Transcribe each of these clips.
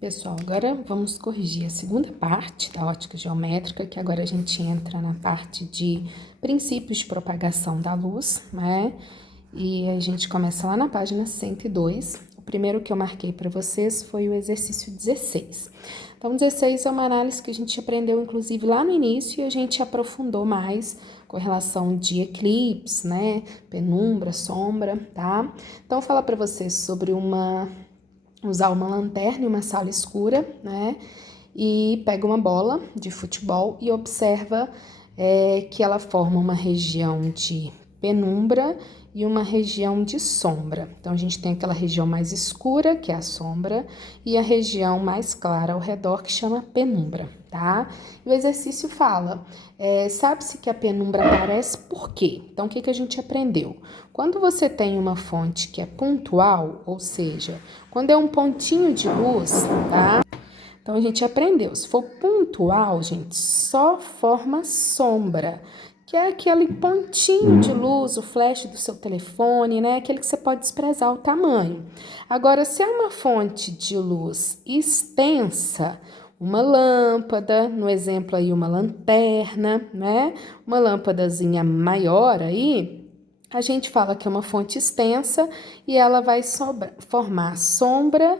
Pessoal, agora vamos corrigir a segunda parte da ótica geométrica, que agora a gente entra na parte de princípios de propagação da luz, né? E a gente começa lá na página 102. O primeiro que eu marquei para vocês foi o exercício 16. Então, 16 é uma análise que a gente aprendeu, inclusive, lá no início e a gente aprofundou mais com relação de eclipse, né? Penumbra, sombra, tá? Então, falar para vocês sobre usar uma lanterna em uma sala escura, né? E pega uma bola de futebol e observa que ela forma uma região de penumbra e uma região de sombra. Então, a gente tem aquela região mais escura, que é a sombra, e a região mais clara ao redor, que chama penumbra, tá? E o exercício fala, sabe-se que a penumbra aparece por quê? Então, o que a gente aprendeu? Quando você tem uma fonte que é pontual, ou seja, quando é um pontinho de luz, tá? Então, a gente aprendeu, se for pontual, gente, só forma sombra, que é aquele pontinho de luz, o flash do seu telefone, né? Aquele que você pode desprezar o tamanho. Agora, se é uma fonte de luz extensa, uma lâmpada, no exemplo aí uma lanterna, né? Uma lâmpadazinha maior aí, a gente fala que é uma fonte extensa e ela vai formar sombra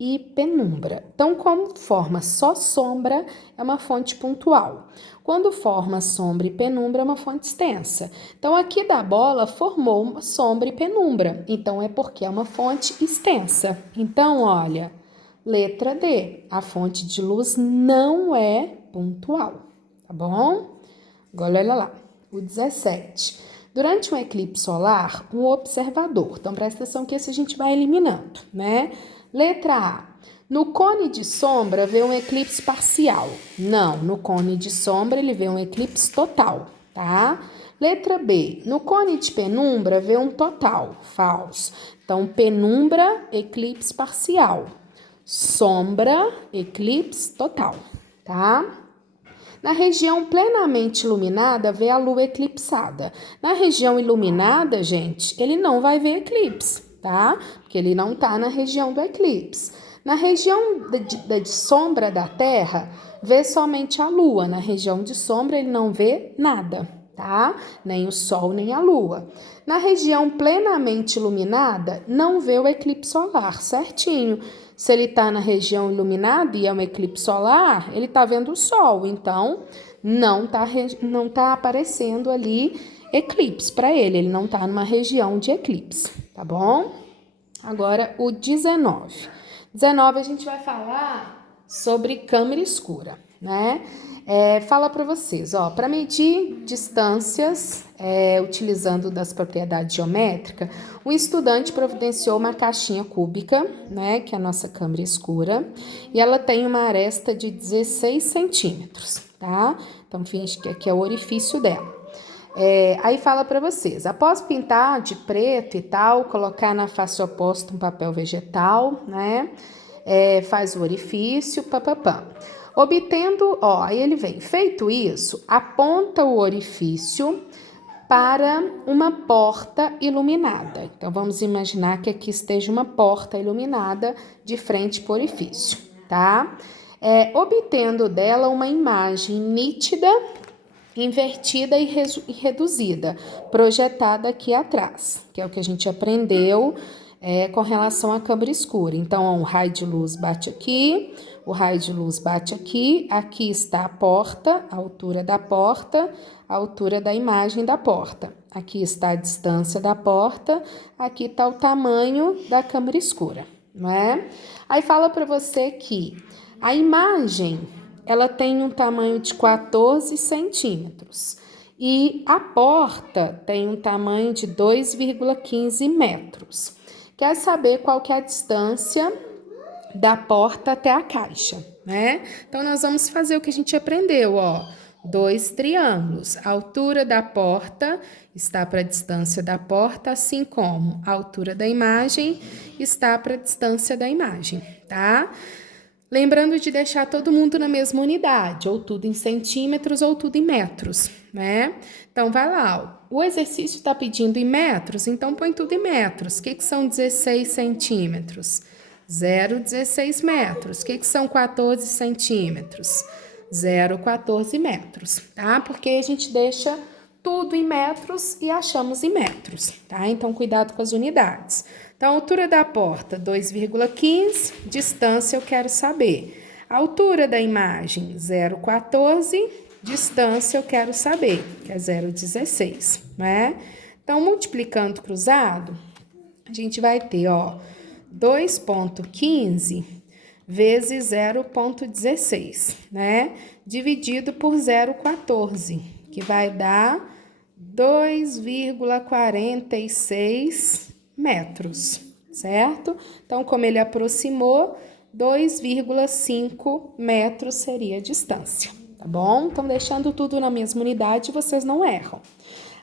e penumbra. Então, como forma só sombra, é uma fonte pontual. Quando forma sombra e penumbra, é uma fonte extensa. Então, aqui da bola formou uma sombra e penumbra. Então, é porque é uma fonte extensa. Então, olha, letra D, a fonte de luz não é pontual, tá bom? Agora, olha lá, o 17. Durante um eclipse solar, um observador, então presta atenção que esse a gente vai eliminando, né? Letra A. No cone de sombra vê um eclipse parcial. Não, no cone de sombra ele vê um eclipse total, tá? Letra B. No cone de penumbra vê um total. Falso. Então, penumbra, eclipse parcial. Sombra, eclipse total, tá? Na região plenamente iluminada, vê a lua eclipsada. Na região iluminada, gente, ele não vai ver eclipse, tá? Porque ele não tá na região do eclipse. Na região de sombra da Terra, vê somente a lua. Na região de sombra, ele não vê nada, tá? Nem o sol, nem a lua. Na região plenamente iluminada, não vê o eclipse solar, certinho. Se ele está na região iluminada e é um eclipse solar, ele está vendo o sol, então não tá aparecendo ali eclipse para ele não está numa região de eclipse, tá bom? Agora o 19. 19 a gente vai falar sobre câmera escura, né? Fala para vocês, ó, para medir distâncias utilizando das propriedades geométricas, o estudante providenciou uma caixinha cúbica, né, que é a nossa câmera escura, e ela tem uma aresta de 16 centímetros, tá? Então, finge que aqui é o orifício dela. Aí fala para vocês, após pintar de preto e tal, colocar na face oposta um papel vegetal, né? Faz o orifício, papapá. Obtendo, ó, aí ele vem, feito isso, aponta o orifício para uma porta iluminada. Então, vamos imaginar que aqui esteja uma porta iluminada de frente para o orifício, tá? Obtendo dela uma imagem nítida, invertida e reduzida, projetada aqui atrás, que é o que a gente aprendeu com relação à câmera escura. Então, um raio de luz bate aqui, o raio de luz bate aqui, aqui está a porta, a altura da porta, a altura da imagem da porta. Aqui está a distância da porta, aqui está o tamanho da câmera escura, não é? Aí fala para você que a imagem, ela tem um tamanho de 14 centímetros e a porta tem um tamanho de 2,15 metros. Quer saber qual que é a distância da porta até a caixa, né? Então, nós vamos fazer o que a gente aprendeu, ó. 2 triângulos. A altura da porta está para a distância da porta, assim como a altura da imagem está para a distância da imagem, tá? Lembrando de deixar todo mundo na mesma unidade, ou tudo em centímetros ou tudo em metros, né? Então, vai lá, ó. O exercício está pedindo em metros, então põe tudo em metros. O que são 16 centímetros? 0,16 metros. O que são 14 centímetros? 0,14 metros, tá? Porque a gente deixa tudo em metros e achamos em metros, tá? Então, cuidado com as unidades. Então, a altura da porta, 2,15. Distância, eu quero saber. A altura da imagem, 0,14. Distância, eu quero saber, que é 0,16, né? Então, multiplicando cruzado, a gente vai ter, ó, 2,15 vezes 0,16, né? Dividido por 0,14, que vai dar 2,46 metros, certo? Então, como ele aproximou, 2,5 metros seria a distância, tá bom? Então, deixando tudo na mesma unidade, vocês não erram.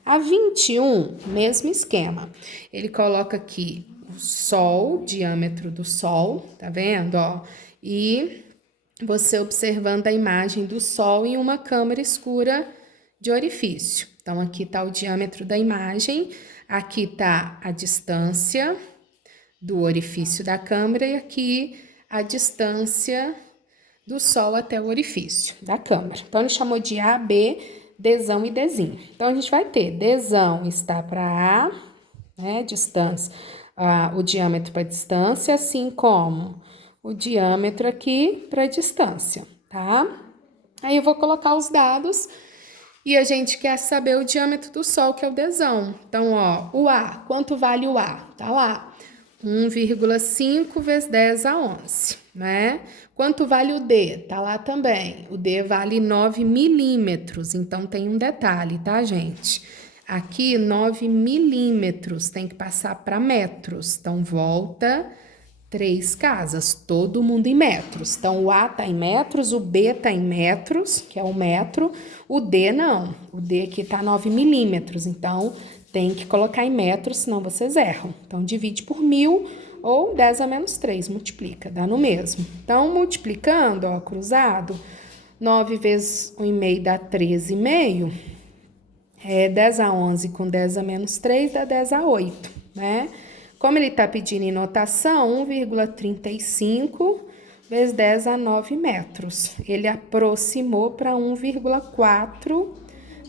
A 21, mesmo esquema. Ele coloca aqui o Sol, o diâmetro do Sol, tá vendo, ó? E você observando a imagem do Sol em uma câmara escura de orifício. Então, aqui tá o diâmetro da imagem, aqui tá a distância do orifício da câmera e aqui a distância do Sol até o orifício da câmera. Então, ele chamou de A, B, Dzão e Dzinho. Então, a gente vai ter Dzão está para A, né, distância, o diâmetro para distância, assim como o diâmetro aqui para distância, tá? Aí, eu vou colocar os dados e a gente quer saber o diâmetro do Sol, que é o Dzão. Então, ó, o A, quanto vale o A? Tá lá, 1,5 vezes 10 a 11, né? Quanto vale o D? Tá lá também. O D vale 9 milímetros, então tem um detalhe, tá, gente? Aqui, 9 milímetros, tem que passar para metros. Então, volta 3 casas, todo mundo em metros. Então, o A tá em metros, o B tá em metros, que é o metro. O D não, o D aqui tá 9 milímetros, então tem que colocar em metros, senão vocês erram. Então, divide por 1.000 ou 10 a menos 3, multiplica, dá no mesmo. Então, multiplicando, ó, cruzado, 9 vezes 1,5 dá 13,5. 10 a 11 com 10 a menos 3 dá 10 a 8, né? Como ele tá pedindo em notação, 1,35 vezes 10 a 9 metros. Ele aproximou para 1,4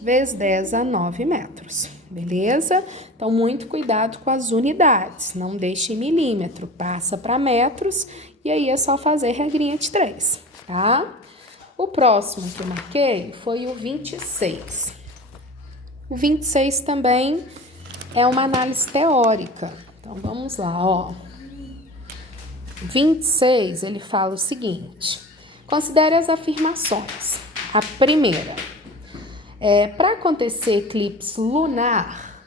vezes 10 a 9 metros, beleza? Então, muito cuidado com as unidades, não deixe em milímetro, passa para metros e aí é só fazer regrinha de 3, tá? O próximo que eu marquei foi o 26. O 26 também é uma análise teórica, então vamos lá, ó. 26, ele fala o seguinte, considere as afirmações. A primeira, para acontecer eclipse lunar,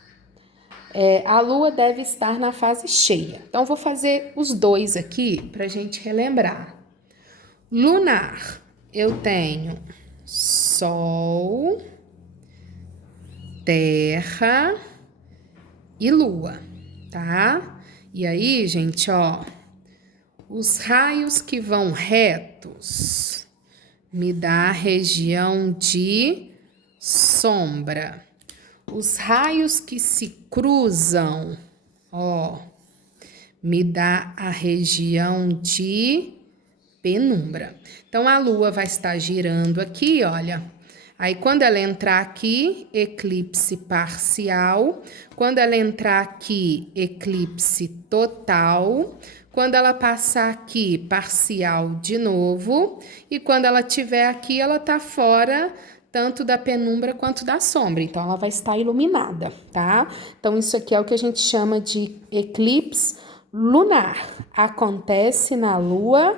a Lua deve estar na fase cheia. Então, vou fazer os dois aqui para a gente relembrar. Lunar, eu tenho Sol, Terra e Lua, tá? E aí, gente, ó, os raios que vão retos me dá a região de sombra. Os raios que se cruzam, ó, me dá a região de penumbra. Então, a Lua vai estar girando aqui, olha. Aí, quando ela entrar aqui, eclipse parcial. Quando ela entrar aqui, eclipse total. Quando ela passar aqui, parcial de novo. E quando ela estiver aqui, ela tá fora tanto da penumbra quanto da sombra. Então, ela vai estar iluminada, tá? Então, isso aqui é o que a gente chama de eclipse lunar. Acontece na Lua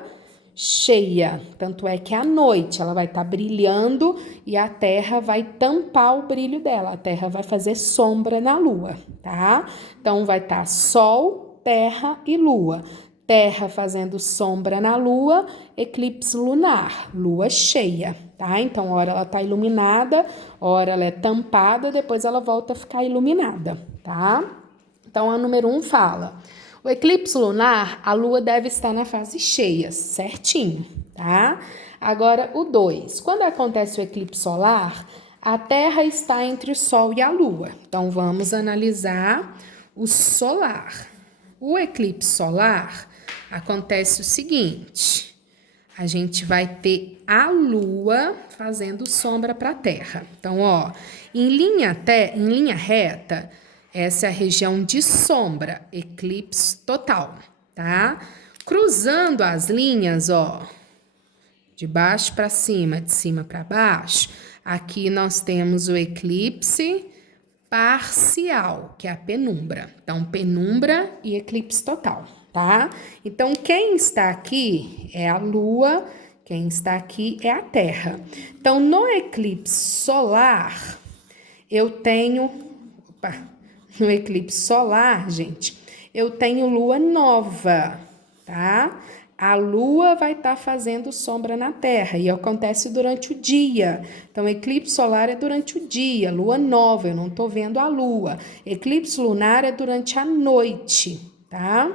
cheia, tanto é que à noite ela vai estar brilhando e a Terra vai tampar o brilho dela, a Terra vai fazer sombra na Lua, tá? Então vai estar Sol, Terra e Lua. Terra fazendo sombra na Lua, eclipse lunar, Lua cheia, tá? Então, hora ela tá iluminada, hora ela é tampada, depois ela volta a ficar iluminada, tá? Então, a número 1 fala: o eclipse lunar, a Lua deve estar na fase cheia, certinho, tá? Agora, o 2. Quando acontece o eclipse solar, a Terra está entre o Sol e a Lua. Então, vamos analisar o solar. O eclipse solar, acontece o seguinte: a gente vai ter a Lua fazendo sombra para a Terra. Então, ó, em linha reta, essa é a região de sombra, eclipse total, tá? Cruzando as linhas, ó, de baixo para cima, de cima para baixo, aqui nós temos o eclipse parcial, que é a penumbra. Então, penumbra e eclipse total, tá? Então, quem está aqui é a Lua, quem está aqui é a Terra. Então, no eclipse solar, eu tenho... no eclipse solar, gente, eu tenho lua nova, tá? A lua vai estar fazendo sombra na Terra e acontece durante o dia. Então, eclipse solar é durante o dia, lua nova, eu não estou vendo a lua. Eclipse lunar é durante a noite, tá?